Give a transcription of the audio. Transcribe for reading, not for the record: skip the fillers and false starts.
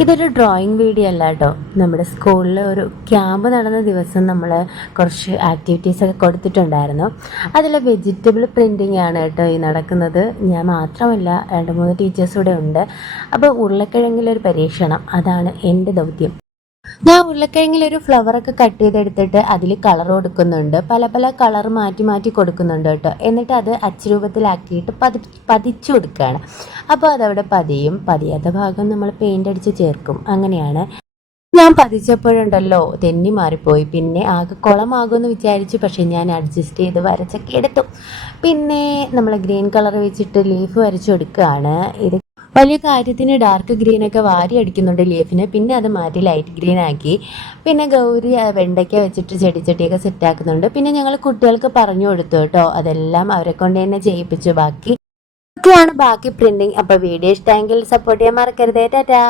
ഇതൊരു drawing video അല്ല കേട്ടോ. നമ്മുടെ സ്കൂളിൽ ഒരു ക്യാമ്പ് നടന്ന ദിവസം നമ്മൾ കുറച്ച് ആക്ടിവിറ്റീസൊക്കെ കൊടുത്തിട്ടുണ്ടായിരുന്നു. അതിൽ വെജിറ്റബിൾ പ്രിൻറ്റിങ് ആണ് കേട്ടോ ഈ നടക്കുന്നത്. ഞാൻ മാത്രമല്ല, 2-3 ടീച്ചേഴ്സ് കൂടെ ഉണ്ട്. അപ്പോൾ ഉരുളക്കിഴങ്ങിലൊരു പരീക്ഷണം, അതാണ് എൻ്റെ ദൗത്യം. ഞാൻ ഉരുളക്കിഴങ്ങിലൊരു ഫ്ലവറൊക്കെ കട്ട് ചെയ്തെടുത്തിട്ട് അതിൽ കളർ കൊടുക്കുന്നുണ്ട്. പല പല കളർ മാറ്റി മാറ്റി കൊടുക്കുന്നുണ്ട് കേട്ടോ. എന്നിട്ട് അത് അച്ചുരൂപത്തിലാക്കിയിട്ട് പതിച്ചു കൊടുക്കുകയാണ്. അപ്പോൾ അതവിടെ പതിയും. പതിയാത്ത ഭാഗം നമ്മൾ പെയിൻ്റ് അടിച്ച് ചേർക്കും. അങ്ങനെയാണ്. ഞാൻ പതിച്ചപ്പോഴുണ്ടല്ലോ തെന്നി മാറിപ്പോയി. പിന്നെ ആകെ കുളമാകുമെന്ന് വിചാരിച്ചു. പക്ഷേ ഞാൻ അഡ്ജസ്റ്റ് ചെയ്ത് വരച്ചൊക്കെ എടുത്തു. പിന്നെ നമ്മൾ ഗ്രീൻ കളർ വെച്ചിട്ട് ലീഫ് വരച്ചു കൊടുക്കുകയാണ്. ഇത് വലിയ കാര്യത്തിന് ഡാർക്ക് ഗ്രീനൊക്കെ വാരി അടിക്കുന്നുണ്ട് ലീഫിന്. പിന്നെ അത് മാറ്റി ലൈറ്റ് ഗ്രീൻ ആക്കി. പിന്നെ ഗൗരി വെണ്ടയ്ക്ക വെച്ചിട്ട് ചെടിച്ചട്ടിയൊക്കെ സെറ്റാക്കുന്നുണ്ട്. പിന്നെ ഞങ്ങൾ കുട്ടികൾക്ക് പറഞ്ഞു കൊടുത്തു കേട്ടോ. അതെല്ലാം അവരെ കൊണ്ട് തന്നെ ചെയ്യിപ്പിച്ചു. ബാക്കി ഒക്കെയാണ് ബാക്കി പ്രിന്റിങ്. അപ്പോൾ വീഡിയോ ഇഷ്ടമെങ്കിൽ സപ്പോർട്ട് ചെയ്യാൻ മറക്കരുതേ. ടാറ്റാ.